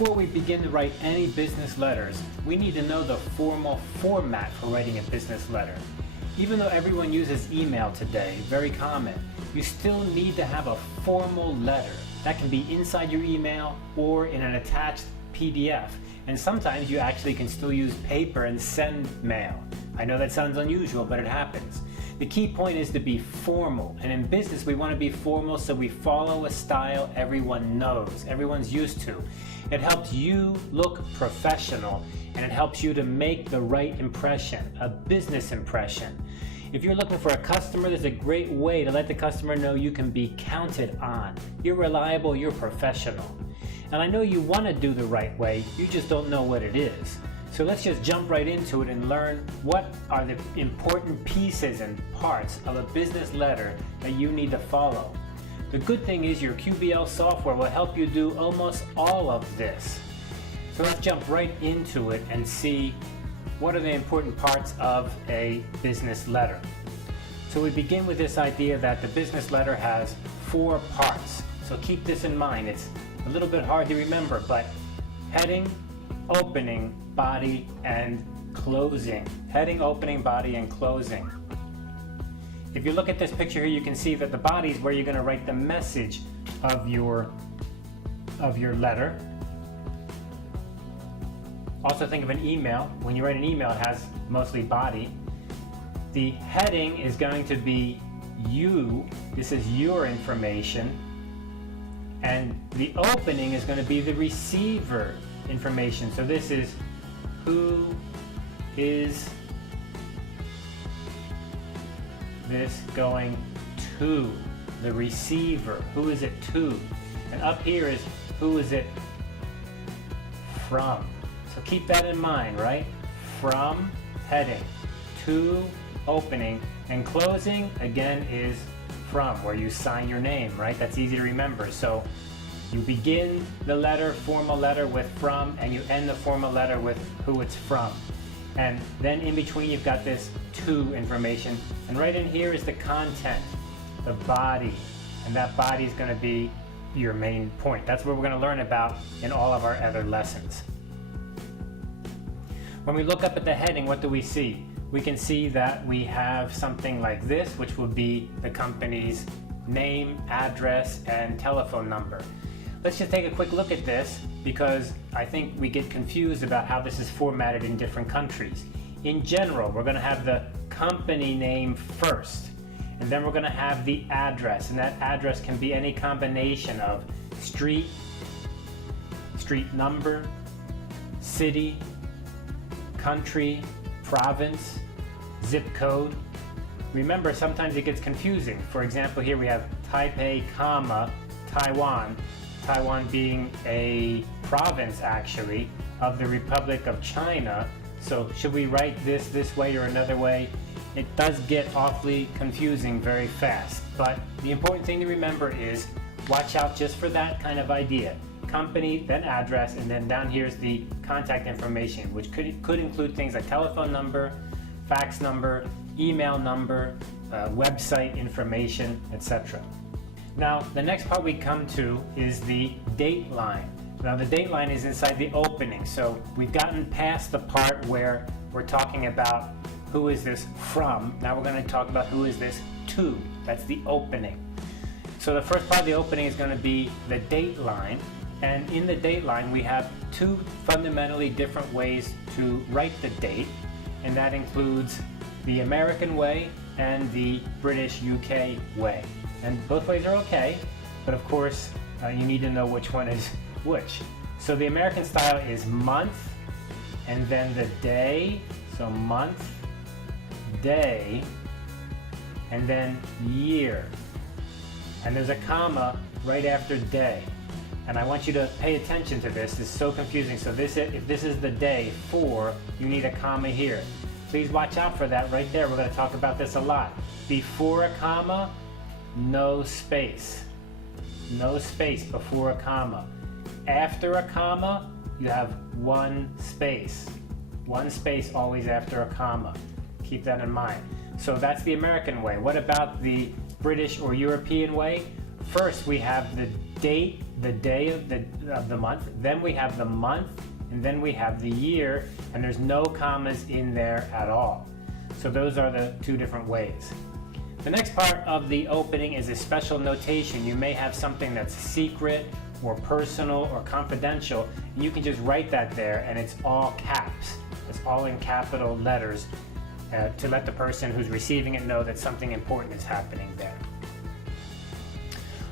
Before we begin to write any business letters, we need to know the formal format for writing a business letter. Even though everyone uses email today, very common, you still need to have a formal letter. That can be inside your email or in an attached PDF. And sometimes you actually can still use paper and send mail. I know that sounds unusual, but it happens. The key point is to be formal. And in business, we want to be formal so we follow a style everyone knows, everyone's used to. It helps you look professional, and it helps you to make the right impression, a business impression. If you're looking for a customer, there's a great way to let the customer know you can be counted on. You're reliable, you're professional. And I know you want to do the right way, you just don't know what it is. So let's just jump right into it and learn what are the important pieces and parts of a business letter that you need to follow. The good thing is your QBL software will help you do almost all of this. So let's jump right into it and see what are the important parts of a business letter. So we begin with this idea that the business letter has 4 parts. So keep this in mind. It's a little bit hard to remember, but heading, opening, body, and closing. Heading, opening, body, and closing. If you look at this picture here, you can see that the body is where you're going to write the message of your letter. Also think of an email. When you write an email, it has mostly body. The heading is going to be you. This is your information. And the opening is going to be the receiver information. So this is who is this going to? The receiver. Who is it to? And up here is who is it from? So keep that in mind, right? From, heading, to, opening, and closing, again, is from, where you sign your name, right? That's easy to remember. So you begin the letter, formal letter, with from, and you end the formal letter with who it's from. And then in between, you've got this to information. And right in here is the content, the body. And that body is going to be your main point. That's what we're going to learn about in all of our other lessons. When we look up at the heading, what do we see? We can see that we have something like this, which will be the company's name, address, and telephone number. Let's just take a quick look at this because I think we get confused about how this is formatted in different countries. In general, we're going to have the company name first, and then we're going to have the address, and that address can be any combination of street, street number, city, country, province, zip code. Remember, sometimes it gets confusing. For example, here we have Taipei, comma, Taiwan. Taiwan being a province, actually, of the Republic of China. So should we write this way or another way? It does get awfully confusing very fast. But the important thing to remember is watch out just for that kind of idea. Company, then address, and then down here's the contact information, which could include things like telephone number, fax number, email number, website information, etc. Now, the next part we come to is the date line. Now, the date line is inside the opening, so we've gotten past the part where we're talking about who is this from. Now we're going to talk about who is this to. That's the opening. So the first part of the opening is going to be the date line. And in the date line, we have 2 fundamentally different ways to write the date, and that includes the American way and the British UK way. And both ways are okay, but of course, you need to know which one is which. So the American style is month, and then the day, so month, day, and then year. And there's a comma right after day. And I want you to pay attention to this. It's so confusing. So if this is the day 4, you need a comma here. Please watch out for that right there. We're going to talk about this a lot. Before a comma, no space. No space before a comma. After a comma, you have 1 space. 1 space always after a comma. Keep that in mind. So that's the American way. What about the British or European way? First, we have the date, the day of the month, then we have the month, and then we have the year, and there's no commas in there at all. So those are the two different ways. The next part of the opening is a special notation. You may have something that's secret or personal or confidential, and you can just write that there, and it's all caps. It's all in capital letters to let the person who's receiving it know that something important is happening there.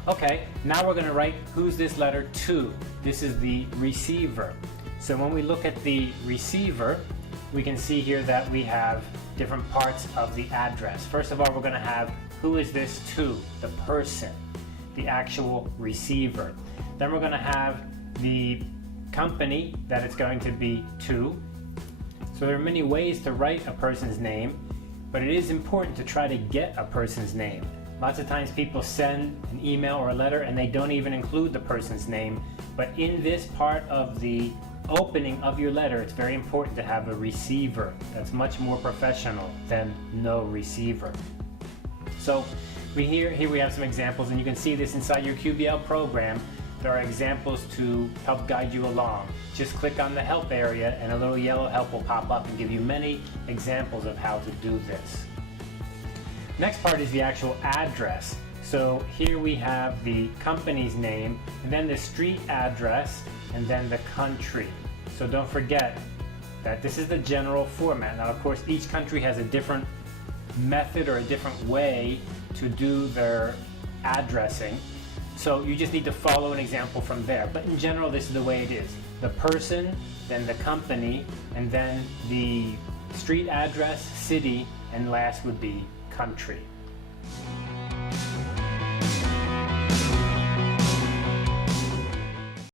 Okay, now we're going to write who's this letter to. This is the receiver. So when we look at the receiver, we can see here that we have different parts of the address. First of all, we're going to have who is this to, the person, the actual receiver. Then we're going to have the company that it's going to be to. So there are many ways to write a person's name, but it is important to try to get a person's name. Lots of times people send an email or a letter and they don't even include the person's name, but in this part of the opening of your letter, it's very important to have a receiver. That's much more professional than no receiver. So here we have some examples, and you can see this inside your QBL program. There are examples to help guide you along. Just click on the help area and a little yellow help will pop up and give you many examples of how to do this. Next part is the actual address. So here we have the company's name, and then the street address, and then the country. So don't forget that this is the general format. Now, of course, each country has a different method or a different way to do their addressing. So you just need to follow an example from there. But in general, this is the way it is. The person, then the company, and then the street address, city, and last would be country.